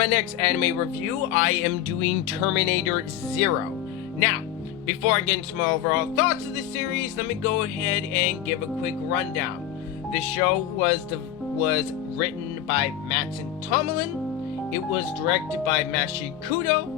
my next anime review, I am doing Terminator Zero. Now, before I get into my overall thoughts of the series, let me go ahead and give a quick rundown. The show was written by Mattson Tomlin. It was directed by Mashi Kudo.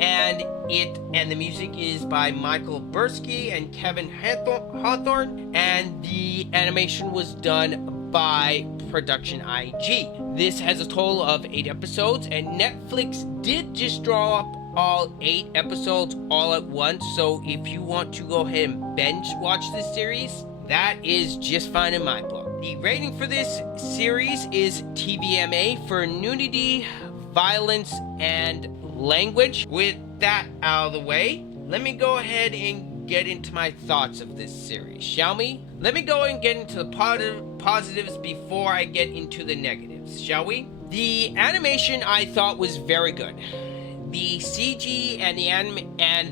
And the music is by Michael Bursky and Kevin Hawthorne, and the animation was done by Production IG. This has a total of 8 episodes, and Netflix did just draw up all 8 episodes all at once, so if you want to go ahead and binge watch this series, that is just fine in my book. The rating for this series is TVMA for nudity, violence, and language. With that out of the way, let me go ahead and get into my thoughts of this series, shall we? Let me go and get into the positives before I get into the negatives, shall we? The animation I thought was very good. The CG and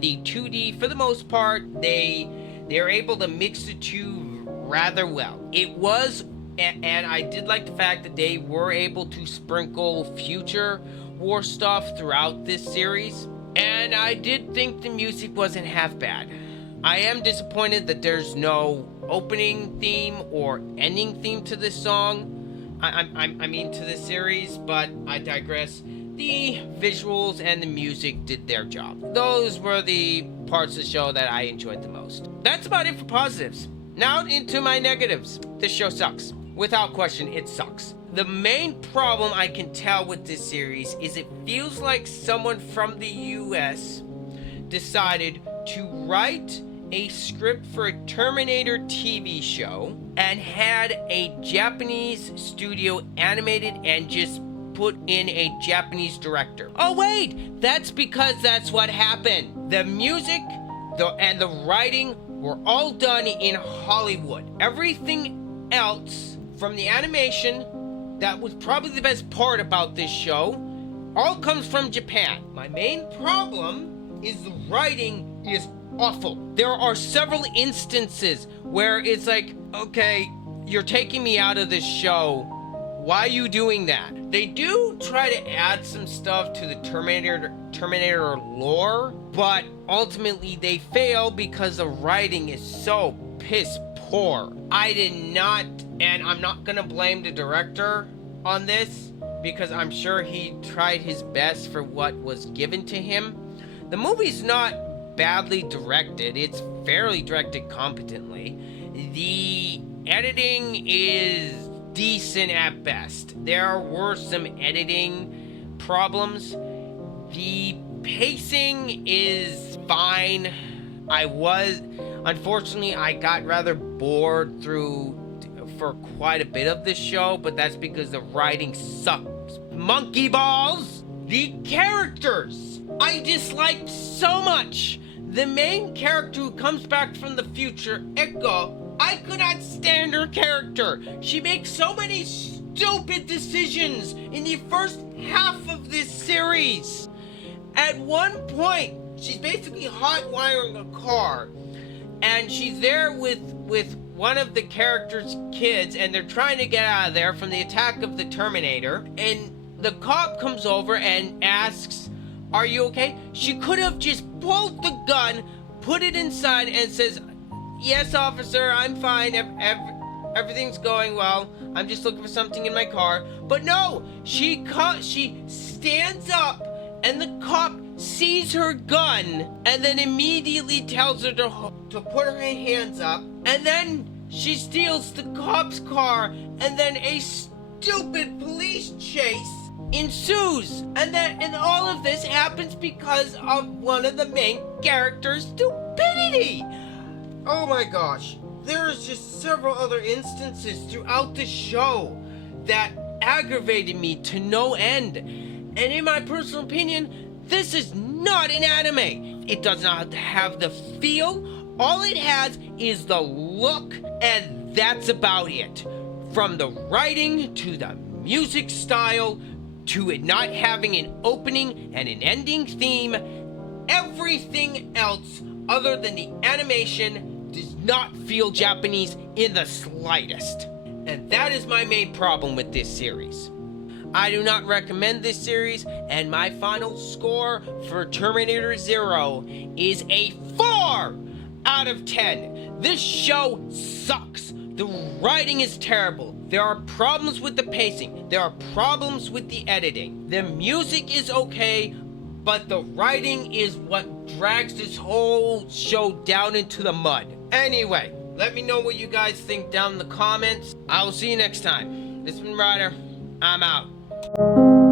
the 2D, for the most part, they're able to mix the two rather well. It was, and I did like the fact that they were able to sprinkle future war stuff throughout this series, and I did think the music wasn't half bad. I am disappointed that there's no opening theme or ending theme to this song. I mean to this series, but I digress. The visuals and the music did their job. Those were the parts of the show that I enjoyed the most. That's about it for positives. Now into my negatives. This show sucks. Without question, it sucks. The main problem I can tell with this series is it feels like someone from the US decided to write a script for a Terminator TV show and had a Japanese studio animated and just put in a Japanese director. Oh wait, that's because that's what happened. The music and the writing were all done in Hollywood. Everything else from the animation, that was probably the best part about this show, all comes from Japan. My main problem is the writing is awful. There are several instances where it's like, okay, you're taking me out of this show. Why are you doing that? They do try to add some stuff to the Terminator lore, but ultimately they fail because the writing is so piss poor. I did not, and I'm not gonna blame the director on this because I'm sure he tried his best for what was given to him. The movie's not badly directed, it's fairly directed competently. The editing is decent at best. There were some editing problems. The pacing is fine. Unfortunately, I got rather bored for quite a bit of this show, but that's because the writing sucks. Monkey balls! The characters I disliked so much. The main character who comes back from the future, Echo, I could not stand her character. She makes so many stupid decisions in the first half of this series. At one point, she's basically hot wiring a car, and she's there with one of the character's kids, and they're trying to get out of there from the attack of the Terminator, and the cop comes over and asks, "Are you okay?" She could have just pulled the gun, put it inside, and says, "Yes, officer, I'm fine. Everything's going well. I'm just looking for something in my car." But no, she stands up, and the cop sees her gun, and then immediately tells her to put her hands up, and then she steals the cop's car, and then a stupid police chase ensues, and all of this happens because of one of the main characters' stupidity. Oh my gosh, there's just several other instances throughout the show that aggravated me to no end, and in my personal opinion, this is not an anime. It does not have the feel. All it has is the look, and that's about it. From the writing to the music style to it not having an opening and an ending theme, everything else other than the animation does not feel Japanese in the slightest. And that is my main problem with this series. I do not recommend this series, and my final score for Terminator Zero is a 4 out of 10. This show sucks. The writing is terrible. There are problems with the pacing. There are problems with the editing. The music is okay, but the writing is what drags this whole show down into the mud. Anyway, let me know what you guys think down in the comments. I will see you next time. This has been Ryder. I'm out.